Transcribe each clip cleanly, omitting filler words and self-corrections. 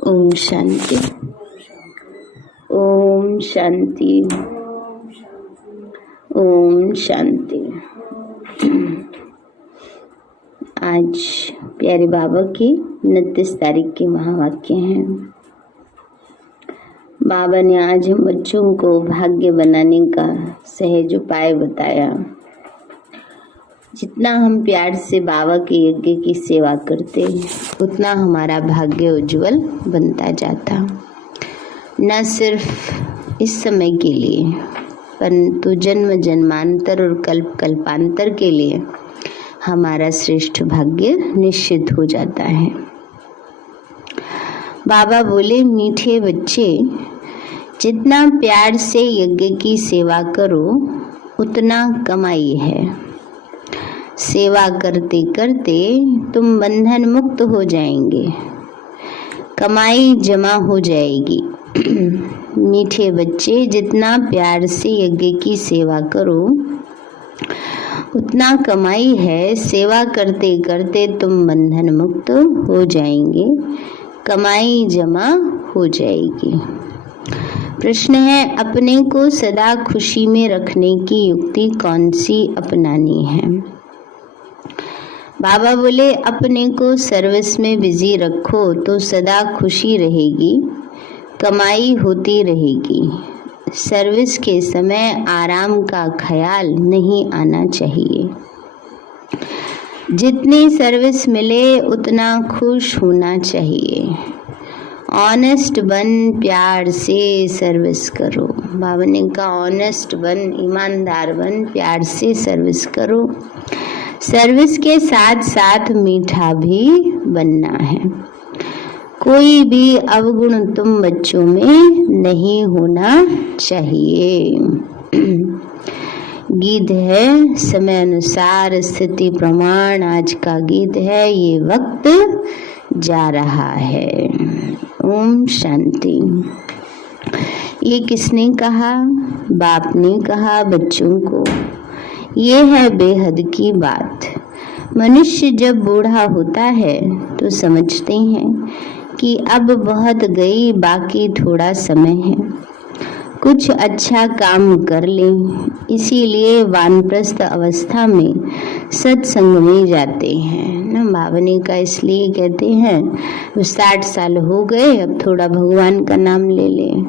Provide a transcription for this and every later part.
ओम शांति। ओम शांति। ओम शांति। आज प्यारे बाबा की 29 तारीख के महावाक्य हैं। बाबा ने आज हम बच्चों को भाग्य बनाने का सहज उपाय बताया। जितना हम प्यार से बाबा के यज्ञ की सेवा करते उतना हमारा भाग्य उज्जवल बनता जाता। न सिर्फ इस समय के लिए परंतु जन्म जन्मांतर और कल्प कल्पांतर के लिए हमारा श्रेष्ठ भाग्य निश्चित हो जाता है। बाबा बोले, मीठे बच्चे, जितना प्यार से यज्ञ की सेवा करो उतना कमाई है। सेवा करते करते तुम बंधन मुक्त हो जाएंगे, कमाई जमा हो जाएगी। मीठे बच्चे, जितना प्यार से यज्ञ की सेवा करो उतना कमाई है। सेवा करते करते तुम बंधन मुक्त हो जाएंगे, कमाई जमा हो जाएगी। प्रश्न है, अपने को सदा खुशी में रखने की युक्ति कौन सी अपनानी है? बाबा बोले, अपने को सर्विस में बिजी रखो तो सदा खुशी रहेगी, कमाई होती रहेगी। सर्विस के समय आराम का ख्याल नहीं आना चाहिए। जितनी सर्विस मिले उतना खुश होना चाहिए। ऑनेस्ट बन, प्यार से सर्विस करो। बाबा ने कहा, ऑनेस्ट बन, ईमानदार बन, प्यार से सर्विस करो। सर्विस के साथ साथ मीठा भी बनना है। कोई भी अवगुण तुम बच्चों में नहीं होना चाहिए। गीत है, समय अनुसार स्थिति प्रमाण। आज का गीत है, ये वक्त जा रहा है। ओम शांति। ये किसने कहा? बाप ने कहा बच्चों को। ये है बेहद की बात। मनुष्य जब बूढ़ा होता है तो समझते हैं कि अब बहुत गई, बाकी थोड़ा समय है, कुछ अच्छा काम कर लें। इसीलिए वानप्रस्थ अवस्था में सत्संग में जाते हैं ना। बाबा ने का इसलिए कहते हैं 60 साल हो गए, अब थोड़ा भगवान का नाम ले लें।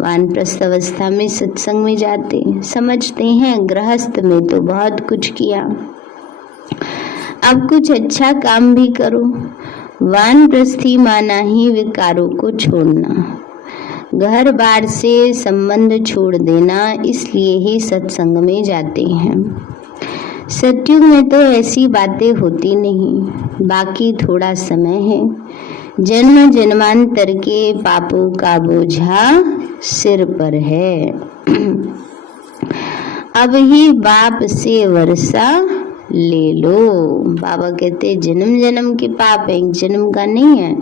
वानप्रस्थ अवस्था में सत्संग में जाते, समझते हैं गृहस्थ में तो बहुत कुछ किया, अब कुछ अच्छा काम भी करो। वानप्रस्थी माना ही विकारों को छोड़ना, घर बार से संबंध छोड़ देना। इसलिए ही सत्संग में जाते हैं। सत्युग में तो ऐसी बातें होती नहीं, बाकी थोड़ा समय है। जन्म जन्मांतर के पापों का बोझा सिर पर है। अब ही बाप से वर्षा ले लो। बाबा कहते जन्म जन्म के पाप है, एक जन्म का नहीं है।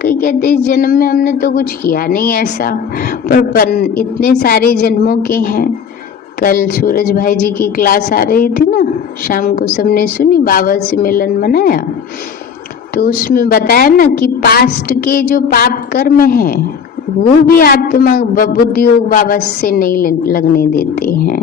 कई कहते इस जन्म में हमने तो कुछ किया नहीं ऐसा, पर इतने सारे जन्मों के हैं। कल सूरज भाई जी की क्लास आ रही थी ना, शाम को सबने सुनी, बाबा से मिलन मनाया, तो उसमें बताया ना कि पास्ट के जो पाप कर्म हैं वो भी आत्मा बुद्धि योग बाबा से नहीं लगने देते हैं,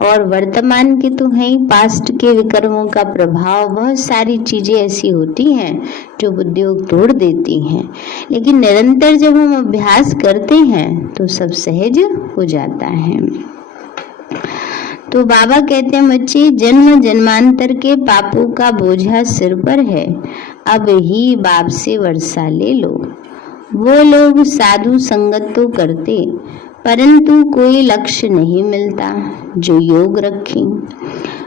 और वर्तमान के तो है ही। पास्ट के विकर्मों का प्रभाव, बहुत सारी चीजें ऐसी होती हैं जो बुद्धि योग तोड़ देती हैं। लेकिन निरंतर जब हम अभ्यास करते हैं तो सब सहज हो जाता है। तो बाबा कहते हैं बच्चे, जन्म जन्मांतर के पापों का बोझा सिर पर है, अब ही बाप से वर्षा ले लो। वो लोग साधु संगत तो करते परंतु कोई लक्ष्य नहीं मिलता जो योग रखें।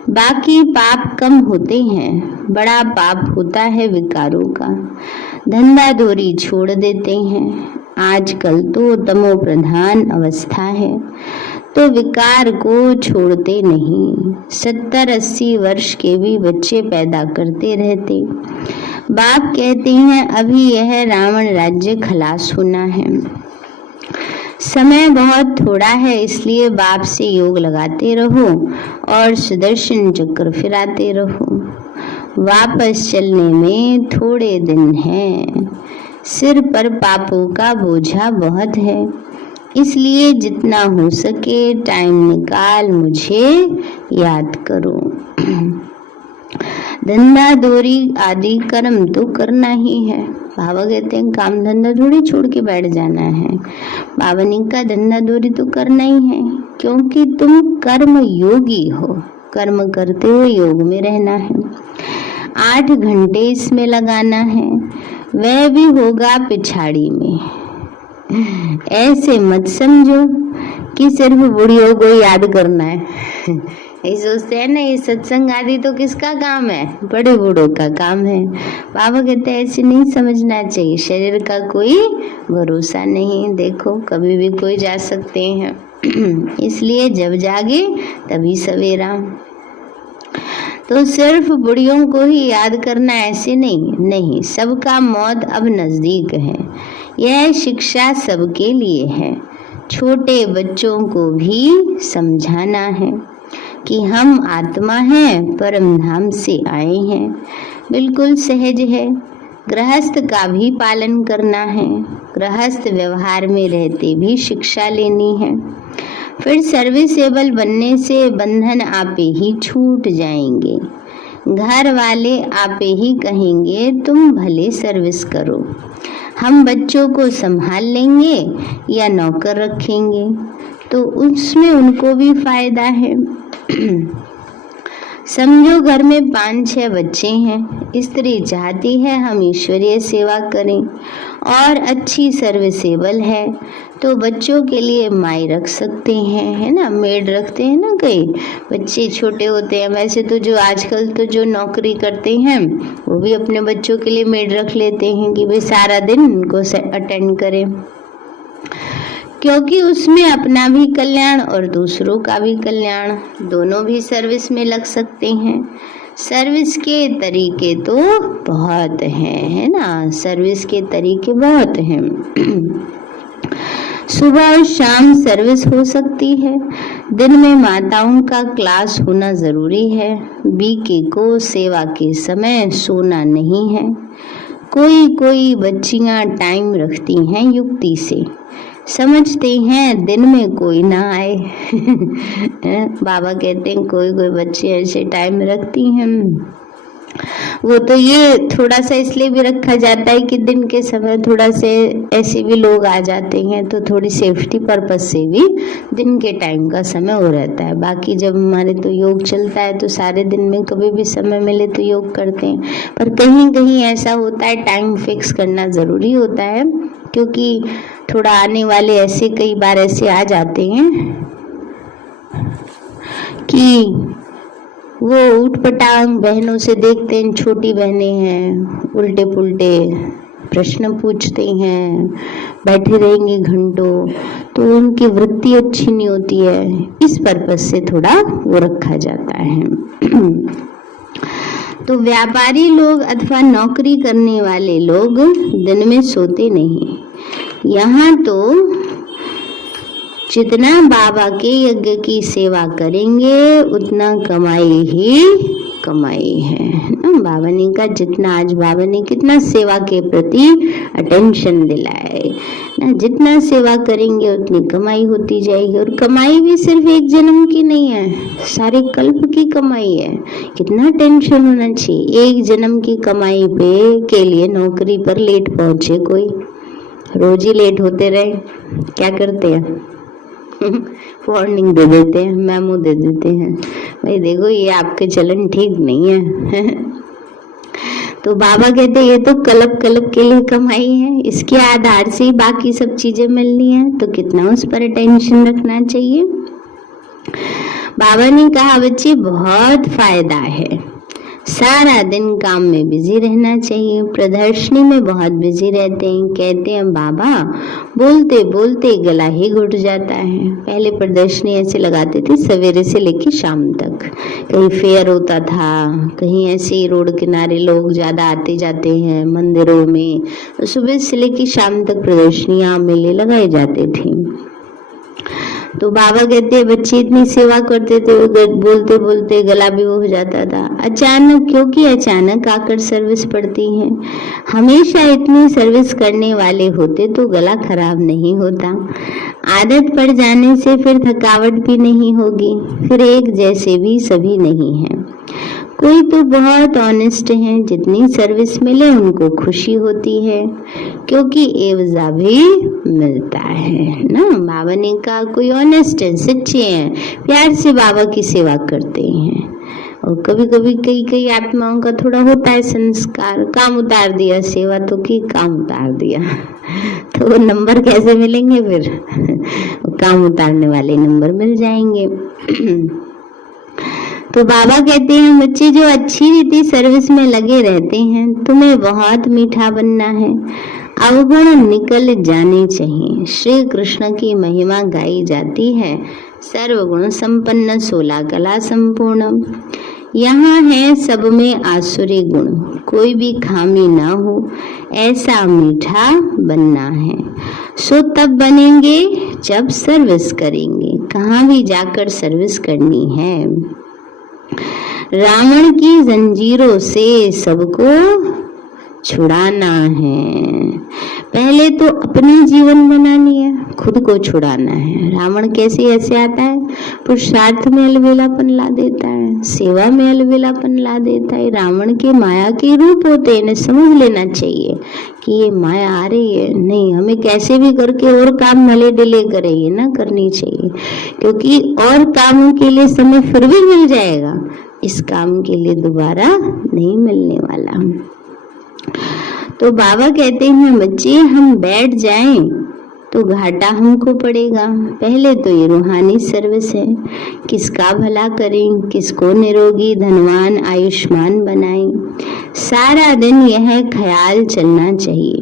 बाकी पाप कम होते हैं, बड़ा पाप होता है विकारों का। धंधा धोरी छोड़ देते हैं। आजकल तो तमो प्रधान अवस्था है तो विकार को छोड़ते नहीं। 70-80 वर्ष के भी बच्चे पैदा करते रहते। बाप कहते हैं अभी यह रावण राज्य खलास होना है, समय बहुत थोड़ा है, इसलिए बाप से योग लगाते रहो और सुदर्शन चक्र फिराते रहो। वापस चलने में थोड़े दिन हैं। सिर पर पापों का बोझा बहुत है, इसलिए जितना हो सके टाइम निकाल मुझे याद करो। धंधा दौरी आदि कर्म तो करना ही है। बाबा कहते हैं काम धंधा थोड़ी छोड़ के बैठ जाना है। बाबा का धंधा दौरी तो करना ही है, क्योंकि तुम कर्म योगी हो। कर्म करते हुए योग में रहना है। 8 घंटे इसमें लगाना है, वह भी होगा पिछाड़ी में। ऐसे मत समझो कि सिर्फ बुढ़ियों को याद करना है। ये सोचते हैं ना, ये सत्संग आदि तो किसका काम है? बड़े बूढ़ों का काम है। बाबा कहते हैं ऐसे नहीं समझना चाहिए। शरीर का कोई भरोसा नहीं, देखो कभी भी कोई जा सकते हैं। इसलिए जब जागे तभी सवेरा। तो सिर्फ बुढ़ियों को ही याद करना ऐसे नहीं, सबका मौत अब नजदीक है। यह शिक्षा सबके लिए है। छोटे बच्चों को भी समझाना है कि हम आत्मा हैं, परम धाम से आए हैं। बिल्कुल सहज है। गृहस्थ का भी पालन करना है। गृहस्थ व्यवहार में रहते भी शिक्षा लेनी है। फिर सर्विसेबल बनने से बंधन आपे ही छूट जाएंगे। घर वाले आपे ही कहेंगे तुम भले सर्विस करो। हम बच्चों को संभाल लेंगे या नौकर रखेंगे तो उसमें उनको भी फायदा है। समझो घर में 5-6 बच्चे हैं। स्त्री चाहती है हम ईश्वरीय सेवा करें और अच्छी सर्विसेबल है तो बच्चों के लिए माई रख सकते हैं, है ना, मेड रखते हैं ना। कई बच्चे छोटे होते हैं, वैसे तो जो आजकल तो जो नौकरी करते हैं वो भी अपने बच्चों के लिए मेड रख लेते हैं कि भाई सारा दिन उनको अटेंड करें, क्योंकि उसमें अपना भी कल्याण और दूसरों का भी कल्याण, दोनों भी सर्विस में लग सकते हैं। सर्विस के तरीके तो बहुत हैं, है ना, सर्विस के तरीके बहुत हैं। सुबह और शाम सर्विस हो सकती है। दिन में माताओं का क्लास होना जरूरी है। बीके को सेवा के समय सोना नहीं है। कोई बच्चियां टाइम रखती हैं युक्ति से, समझते हैं दिन में कोई ना आए। बाबा कहते हैं कोई बच्चे ऐसे टाइम रखती हैं। वो तो ये थोड़ा सा इसलिए भी रखा जाता है कि दिन के समय थोड़ा से ऐसे भी लोग आ जाते हैं तो थोड़ी सेफ्टी पर्पस से भी दिन के टाइम का समय हो रहता है। बाकी जब हमारे तो योग चलता है तो सारे दिन में कभी भी समय मिले तो योग करते हैं। पर कहीं कहीं ऐसा होता है टाइम फिक्स करना ज़रूरी होता है, क्योंकि थोड़ा आने वाले ऐसे कई बार ऐसे आ जाते हैं कि वो उठपटांग बहनों से देखते हैं, छोटी बहनें हैं, उल्टे पुल्टे प्रश्न पूछते हैं, बैठे रहेंगे घंटों, तो उनकी वृत्ति अच्छी नहीं होती है। इस पर्पस से थोड़ा वो रखा जाता है। तो व्यापारी लोग अथवा नौकरी करने वाले लोग दिन में सोते नहीं। यहाँ तो जितना बाबा के यज्ञ की सेवा करेंगे उतना कमाई ही कमाई है ना। बाबा ने का जितना आज बाबा ने कितना सेवा के प्रति अटेंशन दिलाए ना, जितना सेवा करेंगे उतनी कमाई होती जाएगी। और कमाई भी सिर्फ एक जन्म की नहीं है, सारे कल्प की कमाई है। कितना टेंशन होना चाहिए। एक जन्म की कमाई पे के लिए नौकरी पर लेट पहुंचे कोई, रोज ही लेट होते रहे, क्या करते हैं? वार्निंग दे देते हैं, मेमो दे देते हैं, भाई देखो ये आपके चलन ठीक नहीं है। तो बाबा कहते हैं ये तो कल्प के लिए कमाई है, इसके आधार से ही बाकी सब चीजें मिलनी है, तो कितना उस पर अटेंशन रखना चाहिए। बाबा ने कहा बच्चे बहुत फायदा है, सारा दिन काम में बिजी रहना चाहिए। प्रदर्शनी में बहुत बिजी रहते हैं। कहते हैं बाबा बोलते बोलते गला ही घुट जाता है। पहले प्रदर्शनी ऐसे लगाते थे सवेरे से लेकर शाम तक, कहीं फेयर होता था, कहीं ऐसे ही रोड किनारे लोग ज्यादा आते जाते हैं मंदिरों में, तो सुबह से लेकर शाम तक प्रदर्शनियां मेले लगाए जाते थे। तो बाबा कहते हैं बच्चे इतनी सेवा करते थे, बोलते बोलते गला भी हो जाता था। अचानक, क्योंकि अचानक आकर सर्विस पड़ती है। हमेशा इतनी सर्विस करने वाले होते तो गला खराब नहीं होता। आदत पड़ जाने से फिर थकावट भी नहीं होगी, फिर एक जैसे भी सभी नहीं हैं। कोई तो बहुत ऑनेस्ट हैं, जितनी सर्विस मिले उनको खुशी होती है, क्योंकि एवजा भी मिलता है ना। बाबा ने कहा कोई ऑनेस्ट है, सच्चे हैं, प्यार से बाबा की सेवा करते हैं। और कभी कभी कई आत्माओं का थोड़ा होता है संस्कार, काम उतार दिया, सेवा तो की, काम उतार दिया तो वो नंबर कैसे मिलेंगे फिर काम उतारने वाले नंबर मिल जाएंगे। तो बाबा कहते हैं बच्चे जो अच्छी रीति सर्विस में लगे रहते हैं, तुम्हें बहुत मीठा बनना है, अवगुण निकल जाने चाहिए। श्री कृष्ण की महिमा गाई जाती है, सर्वगुण संपन्न 16 कला संपूर्ण। यहाँ है सब में आसुरी गुण, कोई भी खामी ना हो, ऐसा मीठा बनना है। सो तब बनेंगे जब सर्विस करेंगे, कहाँ भी जाकर सर्विस करनी है। रावण की जंजीरों से सबको छुड़ाना है। पहले तो अपनी जीवन बनानी है, खुद को छुड़ाना है। रावण कैसे ऐसे आता है, पुरुषार्थ में अलबेलापन ला देता है, सेवा में अलबेलापन ला देता है। रावण के माया के रूप होते हैं, इन्हें समझ लेना चाहिए कि ये माया आ रही है। नहीं, हमें कैसे भी करके और काम भले डिले करें, ये ना करनी चाहिए, क्योंकि और कामों के लिए समय फिर भी मिल जाएगा, इस काम के लिए दोबारा नहीं मिलने वाला। तो बाबा कहते हैं बच्चे हम बैठ जाएं तो घाटा हमको पड़ेगा। पहले तो ये रूहानी सर्विस है, किसका भला करें, किसको निरोगी धनवान आयुष्मान बनाएं, सारा दिन यह ख्याल चलना चाहिए।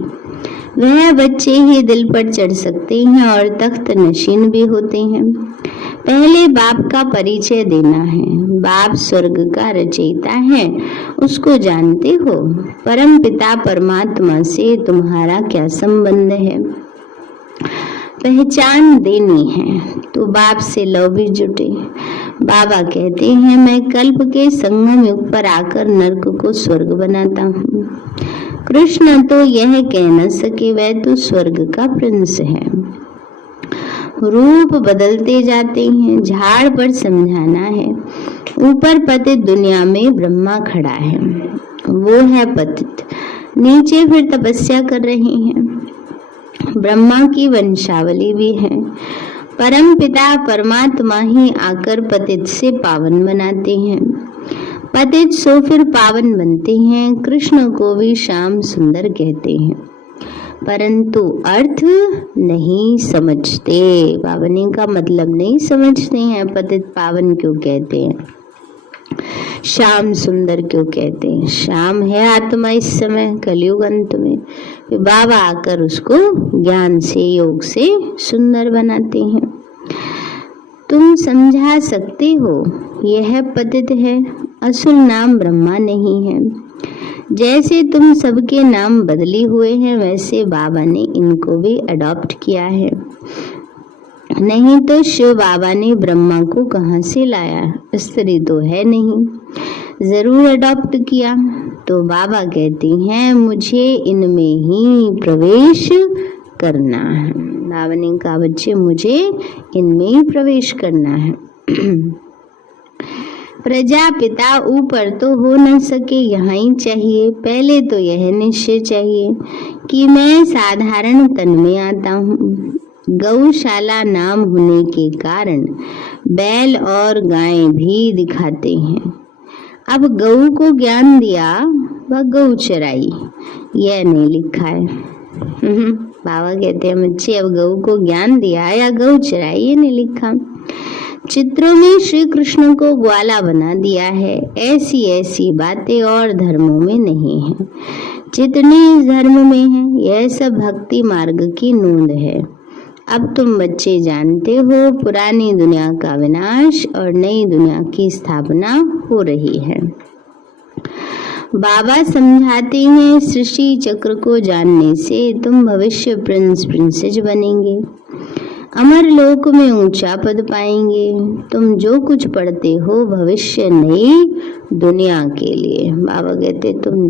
वह बच्चे ही दिल पर चढ़ सकते हैं और तख्त नशीन भी होते हैं। पहले बाप का परिचय देना है। बाप स्वर्ग का रचयिता है, उसको जानते हो। परम पिता परमात्मा से तुम्हारा क्या संबंध है, पहचान देनी है तो बाप से लव भी जुटे। बाबा कहते हैं मैं कल्प के संगम युग पर आकर नर्क को स्वर्ग बनाता हूँ। कृष्ण तो यह कह न सके वह तो स्वर्ग का प्रिंस है। रूप बदलते जाते हैं, झाड़ पर समझाना है। ऊपर पतित दुनिया में ब्रह्मा खड़ा है, वो है पतित, नीचे फिर तपस्या कर रहे हैं। ब्रह्मा की वंशावली भी है। परम पिता परमात्मा ही आकर पतित से पावन बनाते हैं, पतित सो फिर पावन बनते हैं। कृष्ण को भी श्याम सुंदर कहते हैं, परंतु अर्थ नहीं समझते। पावनी का मतलब नहीं समझते हैं। पतित पावन क्यों कहते हैं, श्याम सुंदर क्यों कहते हैं। श्याम है आत्मा इस समय कलयुग अंत में, फिर बाबा आकर उसको ज्ञान से योग से सुंदर बनाते हैं। तुम समझा सकते हो यह पतित है, असुर नाम ब्रह्मा नहीं है। जैसे तुम सबके नाम बदले हुए हैं, वैसे बाबा ने इनको भी अडॉप्ट किया है। नहीं तो शिव बाबा ने ब्रह्मा को कहां से लाया, स्त्री तो है नहीं, जरूर अडॉप्ट किया। तो बाबा कहती हैं मुझे इनमें ही प्रवेश करना है। बाबा ने कहा बच्चे मुझे इनमें ही प्रवेश करना है। प्रजापिता ऊपर तो हो न सके, यहाँ ही चाहिए। पहले तो यह निश्चय चाहिए कि मैं साधारण तन में आता हूँ। गौशाला नाम होने के कारण बैल और गायें भी दिखाते हैं। अब गऊ को ज्ञान दिया व गऊ चराई, यह नहीं लिखा है। बाबा कहते हैं बच्चे अब गऊ को ज्ञान दिया या गऊ चराई, ये नहीं लिखा। चित्रों में श्री कृष्ण को ग्वाला बना दिया है। ऐसी ऐसी बातें और धर्मों में नहीं है जितनी इस धर्म में है। यह सब भक्ति मार्ग की नोंद है। अब तुम बच्चे जानते हो पुरानी दुनिया का विनाश और नई दुनिया की स्थापना हो रही है। बाबा समझाते हैं सृष्टि चक्र को जानने से तुम भविष्य प्रिंस प्रिंसेस बनेंगे। अमर लोक में ऊंचा पद पाएंगे। तुम जो कुछ पढ़ते हो भविष्य नई दुनिया के लिए। बाबा कहते तुम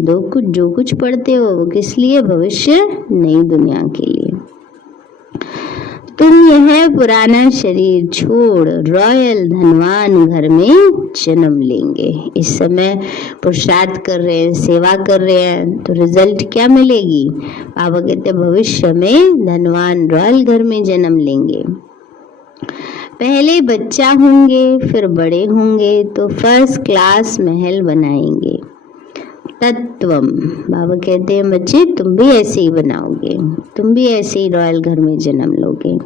जो कुछ पढ़ते हो वो किस लिए? भविष्य नई दुनिया के लिए। तुम यह पुराना शरीर छोड़ रॉयल धनवान घर में जन्म लेंगे। इस समय पुरुषार्थ कर रहे हैं, सेवा कर रहे हैं, तो रिजल्ट क्या मिलेगी? बाबा कहते भविष्य में धनवान रॉयल घर में जन्म लेंगे। पहले बच्चा होंगे, फिर बड़े होंगे तो फर्स्ट क्लास महल बनाएंगे। तत्वम, बाबा कहते हैं बच्चे तुम भी ऐसे ही बनाओगे, तुम भी ऐसे ही रॉयल घर में जन्म लोगे।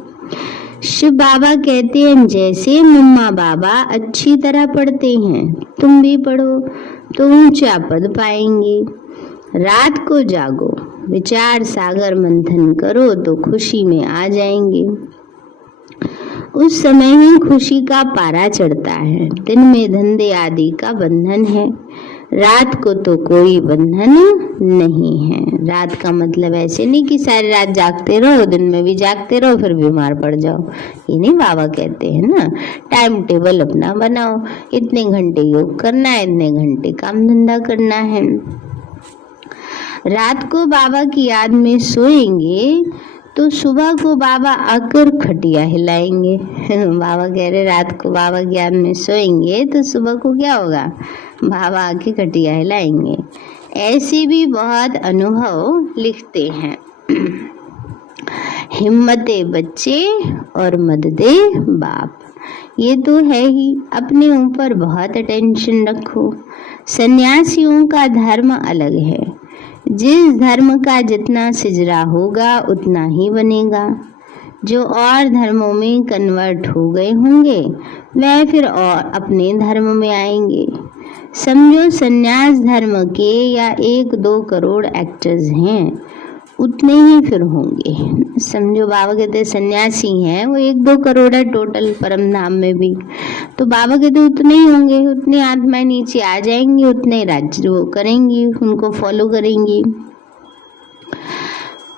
शिव बाबा कहते हैं जैसे मम्मा बाबा अच्छी तरह पढ़ते हैं तुम भी पढ़ो तो ऊंचा पद पाएंगे। रात को जागो, विचार सागर मंथन करो तो खुशी में आ जाएंगे। उस समय ही खुशी का पारा चढ़ता है। दिन में धंधे आदि का बंधन है, रात को तो कोई बंधन नहीं है। रात का मतलब ऐसे नहीं कि सारी रात जागते रहो, दिन में भी जागते रहो फिर बीमार पड़ जाओ, ये नहीं बाबा कहते हैं ना। टाइम टेबल अपना बनाओ, इतने घंटे योग करना है, इतने घंटे काम धंधा करना है। रात को बाबा की याद में सोएंगे तो सुबह को बाबा आकर खटिया हिलाएंगे। बाबा कह रहे रात को बाबा की याद में सोएंगे तो सुबह को क्या होगा? बाबा आके खटिया हिलाएंगे। ऐसे भी बहुत अनुभव लिखते हैं। हिम्मते बच्चे और मददे बाप, ये तो है ही। अपने ऊपर बहुत अटेंशन रखो। सन्यासियों का धर्म अलग है। जिस धर्म का जितना सिजरा होगा उतना ही बनेगा। जो और धर्मों में कन्वर्ट हो गए होंगे वह फिर और अपने धर्म में आएंगे। समझो सन्यास धर्म के या 1-2 करोड़ एक्टर्स हैं, उतने ही फिर होंगे। समझो बाबा कहते सन्यासी हैं वो 1-2 करोड़ है टोटल परम धाम में भी, तो बाबा कहते उतने ही होंगे, उतनी आत्माएं नीचे आ जाएंगी, उतने राज्य वो करेंगी, उनको फॉलो करेंगी।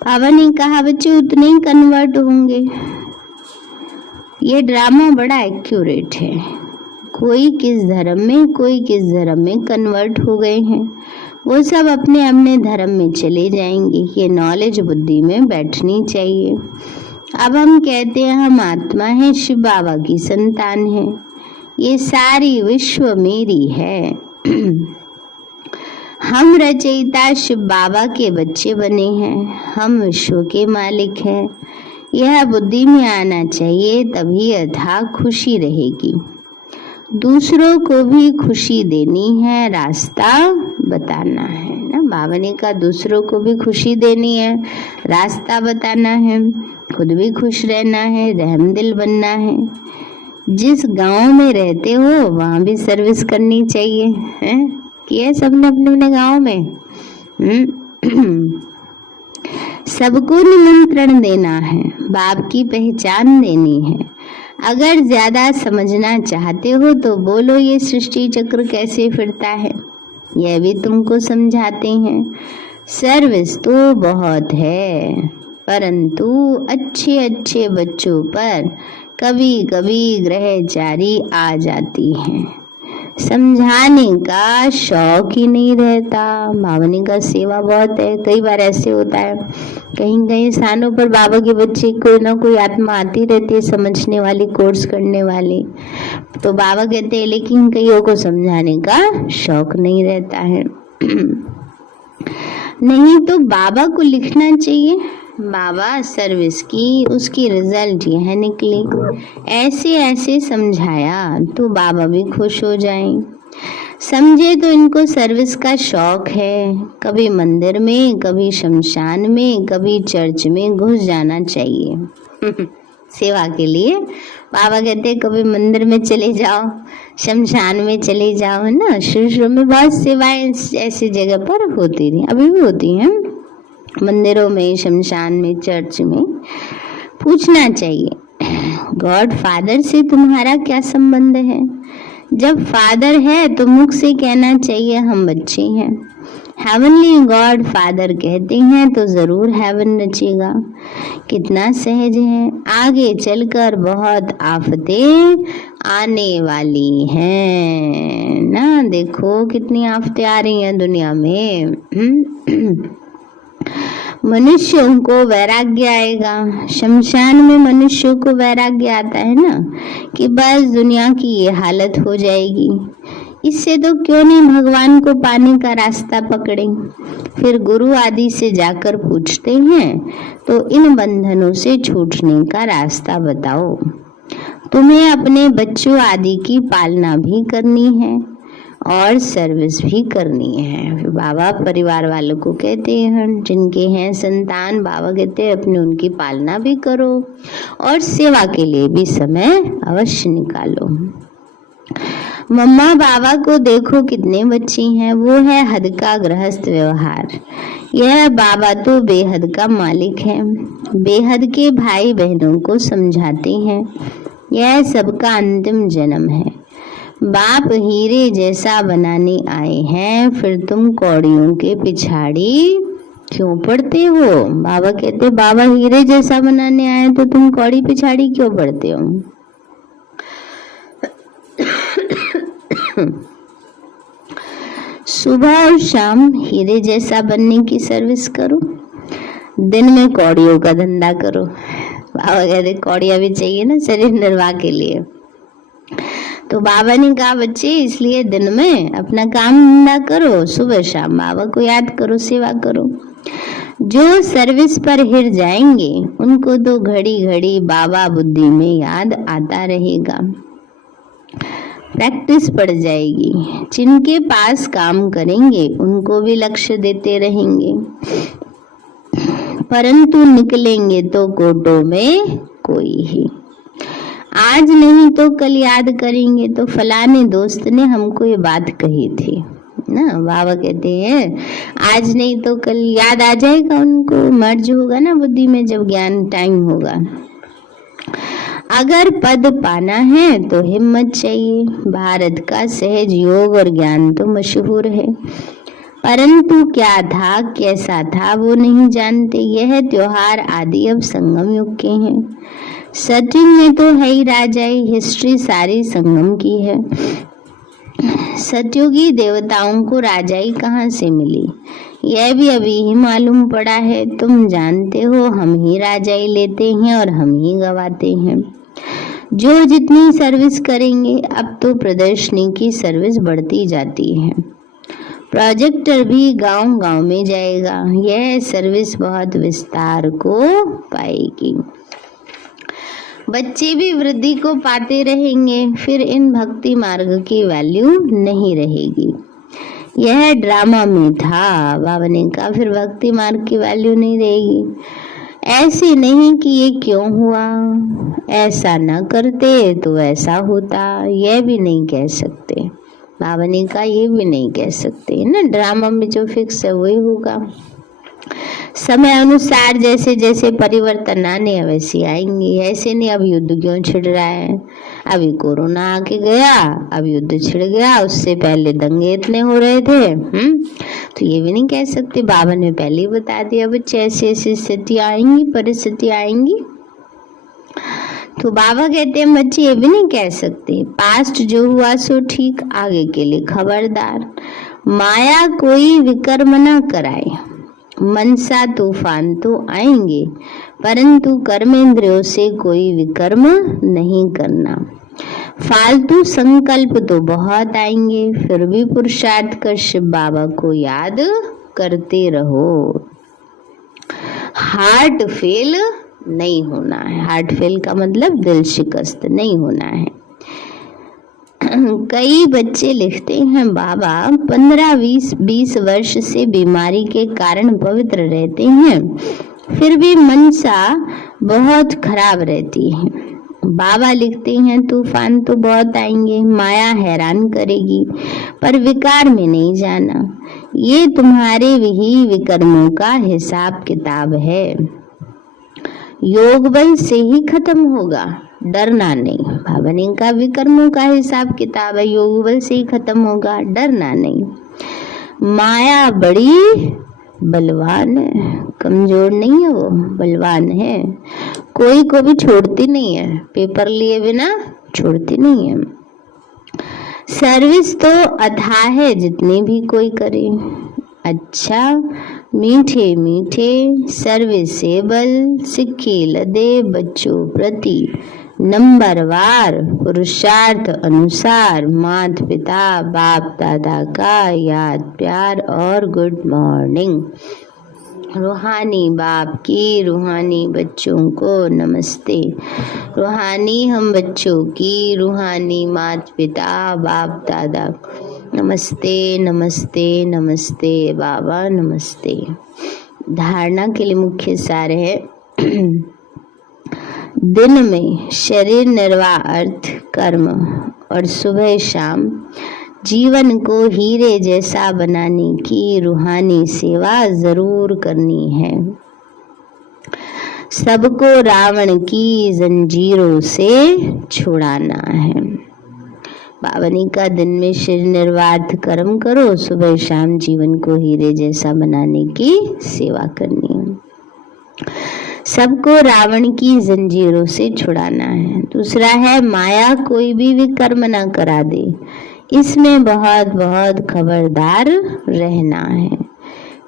बाबा ने कहा बच्चे उतने ही कन्वर्ट होंगे। ये ड्रामा बड़ा एक्यूरेट है। कोई किस धर्म में, कोई किस धर्म में कन्वर्ट हो गए हैं, वो सब अपने अपने धर्म में चले जाएंगे। ये नॉलेज बुद्धि में बैठनी चाहिए। अब हम कहते हैं हम आत्मा हैं, शिव बाबा की संतान है, ये सारी विश्व मेरी है। हम रचयिता शिव बाबा के बच्चे बने हैं, हम विश्व के मालिक हैं। यह बुद्धि में आना चाहिए, तभी अथाह खुशी रहेगी। दूसरों को भी खुशी देनी है, रास्ता बताना है ना। बाबा ने कहा दूसरों को भी खुशी देनी है, रास्ता बताना है, खुद भी खुश रहना है, रहमदिल बनना है। जिस गांव में रहते हो वहां भी सर्विस करनी चाहिए, है कि सबने अपने अपने गांव में सबको निमंत्रण देना है, बाप की पहचान देनी है। अगर ज्यादा समझना चाहते हो तो बोलो ये सृष्टि चक्र कैसे फिरता है, यह भी तुमको समझाते हैं। सर्विस तो बहुत है, परंतु अच्छे अच्छे बच्चों पर कभी कभी ग्रहचारी आ जाती हैं, समझाने का शौक ही नहीं रहता। भावनी का सेवा बहुत है। कई बार ऐसे होता है कहीं कहीं स्थानों पर बाबा के बच्चे कोई ना कोई आत्मा आती रहती है समझने वाली, कोर्स करने वाली, तो बाबा कहते हैं लेकिन कईयों को समझाने का शौक नहीं रहता है। नहीं तो बाबा को लिखना चाहिए, बाबा सर्विस की उसकी रिजल्ट यह निकली, ऐसे ऐसे समझाया तो बाबा भी खुश हो जाएं। समझे तो इनको सर्विस का शौक है। कभी मंदिर में, कभी शमशान में, कभी चर्च में घुस जाना चाहिए सेवा के लिए। बाबा कहते हैं कभी मंदिर में चले जाओ, शमशान में चले जाओ, है ना। शुरू में बहुत सेवाएं ऐसी जगह पर होती रही, अभी भी होती हैं, मंदिरों में, शमशान में, चर्च में। पूछना चाहिए गॉड फादर से तुम्हारा क्या संबंध है। जब फादर है तो मुख से कहना चाहिए हम बच्चे हैं, हेवनली गॉड फादर कहते हैं तो जरूर हेवन रचेगा। कितना सहज है। आगे चलकर बहुत आफतें आने वाली हैं ना। देखो कितनी आफतें आ रही हैं दुनिया में। मनुष्यों को वैराग्य आएगा। शमशान में मनुष्यों को वैराग्य आता है ना कि बस दुनिया की ये हालत हो जाएगी, इससे तो क्यों नहीं भगवान को पाने का रास्ता पकड़ें। फिर गुरु आदि से जाकर पूछते हैं तो इन बंधनों से छूटने का रास्ता बताओ। तुम्हें अपने बच्चों आदि की पालना भी करनी है और सर्विस भी करनी है। बाबा परिवार वालों को कहते हैं, जिनके हैं संतान, बाबा कहते हैं अपने उनकी पालना भी करो और सेवा के लिए भी समय अवश्य निकालो। मम्मा बाबा को देखो कितने बच्चे हैं। वो है हद का गृहस्थ व्यवहार। यह बाबा तो बेहद का मालिक है। बेहद के भाई बहनों को समझाते हैं। यह सबका अंतिम जन्म है। बाप हीरे जैसा बनाने आए हैं, फिर तुम कौड़ियों के पिछाड़ी क्यों पड़ते हो। बाबा कहते बाबा हीरे जैसा बनाने आए तो तुम कौड़ी पिछाड़ी क्यों पड़ते हो। सुबह और शाम हीरे जैसा बनने की सर्विस करो, दिन में कौड़ियों का धंधा करो। बाबा कहते कौड़ियां भी चाहिए ना शरीर निर्वाह के लिए। तो बाबा ने कहा बच्चे इसलिए दिन में अपना काम धंधा करो, सुबह शाम बाबा को याद करो, सेवा करो। जो सर्विस पर हिर जाएंगे उनको तो घड़ी घड़ी बाबा बुद्धि में याद आता रहेगा, प्रैक्टिस पड़ जाएगी। जिनके पास काम करेंगे उनको भी लक्ष्य देते रहेंगे, परंतु निकलेंगे तो कोटों में कोई ही। आज नहीं तो कल याद करेंगे। तो फलाने दोस्त ने हमको ये बात कही थी ना। बाबा कहते हैं आज नहीं तो कल याद आ जाएगा उनको, मर्ज होगा ना बुद्धि में जब ज्ञान टाइम होगा। अगर पद पाना है तो हिम्मत चाहिए। भारत का सहज योग और ज्ञान तो मशहूर है, परंतु क्या था कैसा था वो नहीं जानते। यह त्योहार आदि अब संगम युग के हैं। सचिन में तो है ही राजाई, हिस्ट्री सारी संगम की है। सत्युगी देवताओं को राजाई कहाँ से मिली, यह भी अभी ही मालूम पड़ा है। तुम जानते हो हम ही राजाई लेते हैं और हम ही गवाते हैं। जो जितनी सर्विस करेंगे, अब तो प्रदर्शनी की सर्विस बढ़ती जाती है। प्रोजेक्टर भी गांव-गांव में जाएगा। यह सर्विस बहुत विस्तार को पाएगी। बच्चे भी वृद्धि को पाते रहेंगे, फिर इन भक्ति मार्ग की वैल्यू नहीं रहेगी। यह ड्रामा में था, बाबा ने कहा फिर भक्ति मार्ग की वैल्यू नहीं रहेगी। ऐसे नहीं कि ये क्यों हुआ, ऐसा न करते तो ऐसा होता, यह भी नहीं कह सकते। बाबा ने कहा ये भी नहीं कह सकते ना, ड्रामा में जो फिक्स है वही होगा। समय अनुसार जैसे जैसे परिवर्तन आने वैसे आएंगे। ऐसे नहीं अब युद्ध क्यों छिड़ रहा है, अभी कोरोना आके गया, अब युद्ध छिड़ गया, उससे पहले दंगे इतने हो रहे थे। तो ये भी नहीं कह सकते। बाबा ने पहले ही बता दिया बच्चे ऐसी ऐसी स्थिति आएंगी, परिस्थिति आएंगी। तो बाबा कहते हैं बच्चे ये भी नहीं कह सकते पास्ट जो हुआ सो ठीक, आगे के लिए खबरदार। माया कोई विकर्म ना कराए। मनसा तूफान तो आएंगे, परंतु कर्मेंद्रियों से कोई विकर्म नहीं करना। फालतू संकल्प तो बहुत आएंगे, फिर भी पुरुषार्थ कर शिव बाबा को याद करते रहो। हार्ट फेल नहीं होना है। हार्ट फेल का मतलब दिल शिकस्त नहीं होना है। कई बच्चे लिखते हैं बाबा 15-20 वर्ष से बीमारी के कारण पवित्र रहते हैं, फिर भी मनसा बहुत खराब रहती है। बाबा लिखते हैं तूफान तो बहुत आएंगे, माया हैरान करेगी, पर विकार में नहीं जाना। ये तुम्हारे ही विकर्मों का हिसाब किताब है। योग बल से ही खत्म होगा, डरना नहीं। बाबा ने कहा विकर्मों का हिसाब किताब है, योग बल से ही खत्म होगा, डरना नहीं। माया बड़ी बलवान है, कमजोर नहीं है, वो बलवान है, कोई को भी छोड़ती नहीं है, पेपर लिए बिना छोड़ती नहीं है। सर्विस तो अथाह है जितनी भी कोई करे। अच्छा मीठे मीठे सर्विसेबल सिक्के लदे बच्चों प्रति नंबरवार पुरुषार्थ अनुसार माता पिता बाप दादा का याद प्यार और गुड मॉर्निंग। रूहानी बाप की रूहानी बच्चों को नमस्ते। रूहानी हम बच्चों की रूहानी माता पिता बाप दादा नमस्ते नमस्ते नमस्ते बाबा नमस्ते। धारणा के लिए मुख्य सार है दिन में शरीर निर्वाह अर्थ कर्म और सुबह शाम जीवन को हीरे जैसा बनाने की रूहानी सेवा जरूर करनी है। सबको रावण की जंजीरों से छुड़ाना है। पावनी का दिन में शरीर निर्वाह कर्म करो, सुबह शाम जीवन को हीरे जैसा बनाने की सेवा करनी है। सबको रावण की जंजीरों से छुड़ाना है। दूसरा है माया कोई भी विकर्म ना करा दे, इसमें बहुत बहुत खबरदार रहना है।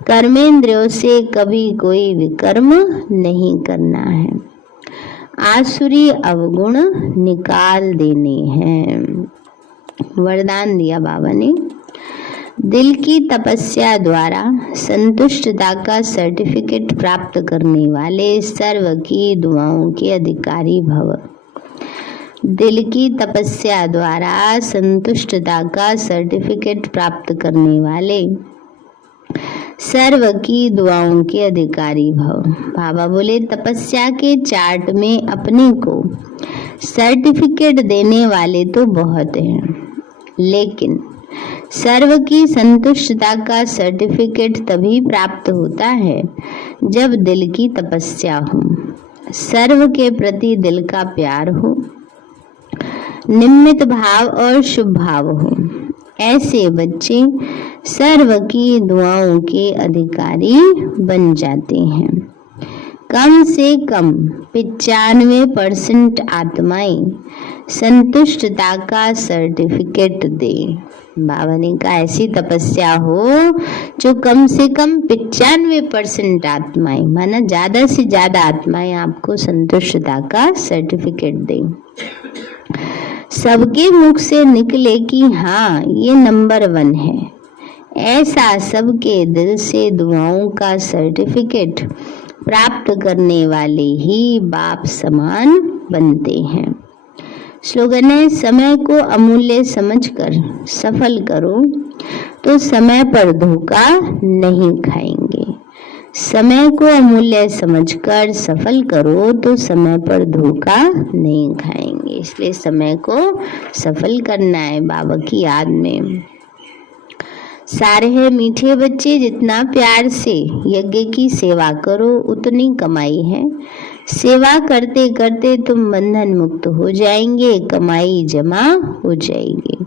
कर्मेंद्रियों से कभी कोई विकर्म नहीं करना है। आसुरी अवगुण निकाल देने हैं। वरदान दिया बाबा ने, दिल की तपस्या द्वारा संतुष्टता का सर्टिफिकेट प्राप्त करने वाले सर्व की दुआओं के अधिकारी भव। दिल की तपस्या द्वारा संतुष्टता का सर्टिफिकेट प्राप्त करने वाले सर्व की दुआओं के अधिकारी भव। बाबा बोले तपस्या के चार्ट में अपने को सर्टिफिकेट देने वाले तो बहुत हैं, लेकिन सर्व की संतुष्टता का सर्टिफिकेट तभी प्राप्त होता है जब दिल की तपस्या हो, सर्व के प्रति दिल का प्यार हो, निमित्त भाव और शुभ भाव हो। ऐसे बच्चे सर्व की दुआओं के अधिकारी बन जाते हैं। कम से कम 95% आत्माएं संतुष्टता का सर्टिफिकेट दे। बाबा ने कहा ऐसी तपस्या हो जो कम से कम 95% आत्माएं, माना ज्यादा से ज्यादा आत्माएं आपको संतुष्टता का सर्टिफिकेट दे। सबके मुख से निकले कि हाँ ये नंबर 1 है, ऐसा सबके दिल से दुआओं का सर्टिफिकेट प्राप्त करने वाले ही बाप समान बनते हैं। स्लोगन है, समय को अमूल्य समझकर सफल करो तो समय पर धोखा नहीं खाएंगे। समय को अमूल्य समझकर सफल करो तो समय पर धोखा नहीं खाएंगे। इसलिए समय को सफल करना है बाबा की याद में। सारे हैं मीठे बच्चे, जितना प्यार से यज्ञ की सेवा करो उतनी कमाई है। सेवा करते करते तुम बंधन मुक्त हो जाएंगे, कमाई जमा हो जाएगी।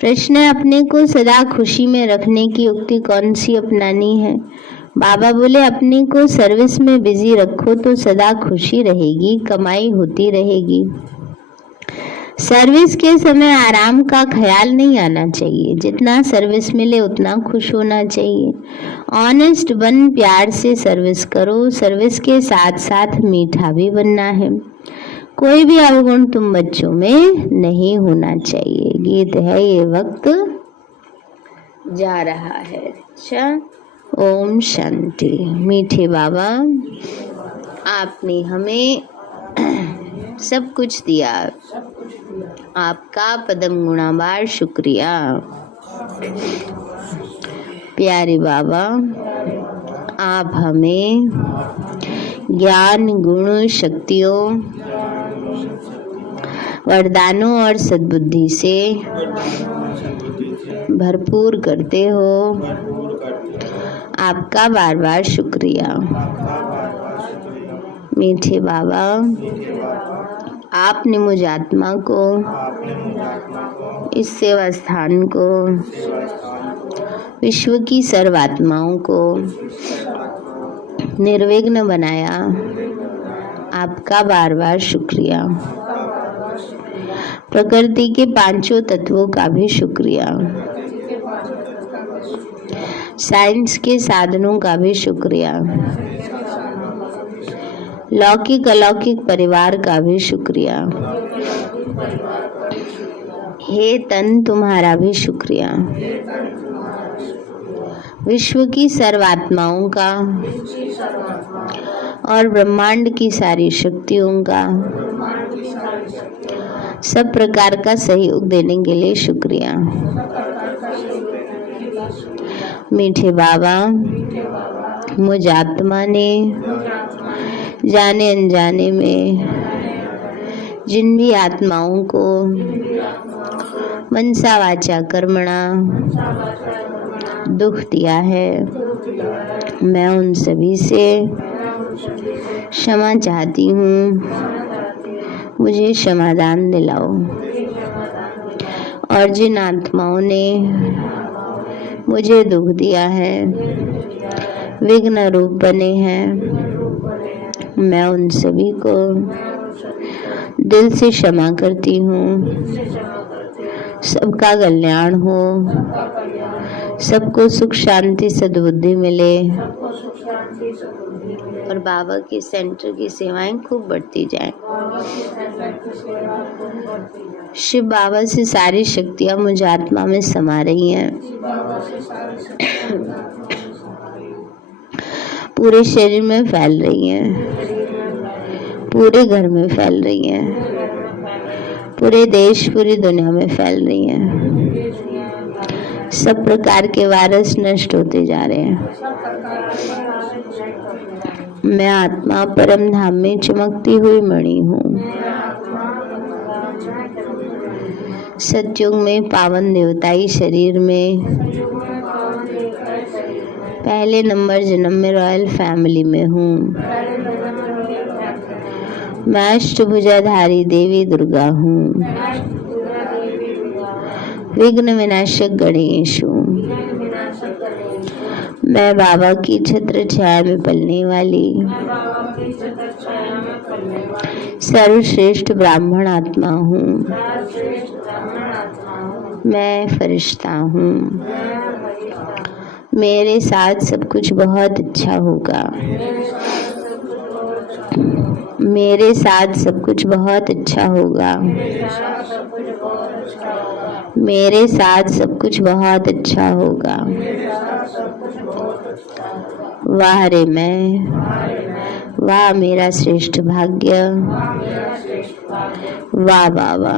प्रश्न है, अपने को सदा खुशी में रखने की युक्ति कौन सी अपनानी है? बाबा बोले अपने को सर्विस में बिजी रखो तो सदा खुशी रहेगी, कमाई होती रहेगी। सर्विस के समय आराम का ख्याल नहीं आना चाहिए, जितना सर्विस मिले उतना खुश होना चाहिए। ऑनेस्ट बन, प्यार से सर्विस करो, सर्विस के साथ साथ मीठा भी बनना है। कोई भी अवगुण तुम बच्चों में नहीं होना चाहिए। गीत है ये वक्त जा रहा है। अच्छा, ओम शांति। मीठे बाबा आपने हमें सब कुछ दिया, आपका पदम गुणाबार शुक्रिया। प्यारे बाबा आप हमें ज्ञान गुण शक्तियों वरदानों और सद्बुद्धि से भरपूर करते हो, आपका बार बार शुक्रिया। मीठे बाबा आपने मुझ आत्मा को, इस सेवा स्थान को विश्व की सर्वात्माओं को निर्विघ्न बनाया, आपका बार बार शुक्रिया। प्रकृति के पांचों तत्वों का भी शुक्रिया, साइंस के साधनों का भी शुक्रिया, लौकिक अलौकिक परिवार का भी शुक्रिया। हे तन, तुम्हारा भी शुक्रिया। विश्व की सर्वात्माओं का और ब्रह्मांड की सारी शक्तियों का सब प्रकार का सहयोग देने के लिए शुक्रिया। मीठे बाबा, मुझ आत्मा ने जाने अनजाने में जिन भी आत्माओं को मनसा वाचा कर्मणा दुख दिया है, मैं उन सभी से क्षमा चाहती हूँ। मुझे क्षमादान दिलाओ। और जिन आत्माओं ने मुझे दुख दिया है, विघ्न रूप बने हैं, मैं उन सभी को दिल से क्षमा करती हूँ। सबका कल्याण हो, सबको सुख शांति सद्बुद्धि मिले और बाबा के सेंटर की सेवाएं खूब बढ़ती जाए। शिव बाबा से सारी शक्तियां मुझ आत्मा में समा रही हैं, पूरे शरीर में फैल रही हैं, पूरे घर में फैल रही हैं, पूरे देश पूरी दुनिया में फैल रही हैं। सब प्रकार के वायरस नष्ट होते जा रहे हैं। मैं आत्मा परम धाम में चमकती हुई मणि हूँ। सतयुग में पावन देवताई शरीर में पहले नंबर जन्म में रॉयल फैमिली में हूँ। मैं अष्टभुजाधारी देवी दुर्गा हूँ। विघ्न विनाशक गणेश हूँ। मैं बाबा की छत्र छाया में पलने वाली सर्वश्रेष्ठ ब्राह्मण आत्मा हूँ। मैं फरिश्ता हूँ। मेरे साथ सब कुछ बहुत अच्छा होगा। मेरे साथ सब कुछ बहुत अच्छा होगा। मेरे साथ सब कुछ बहुत अच्छा होगा। वाह रे मैं, वाह मेरा श्रेष्ठ भाग्य, वाह बाबा।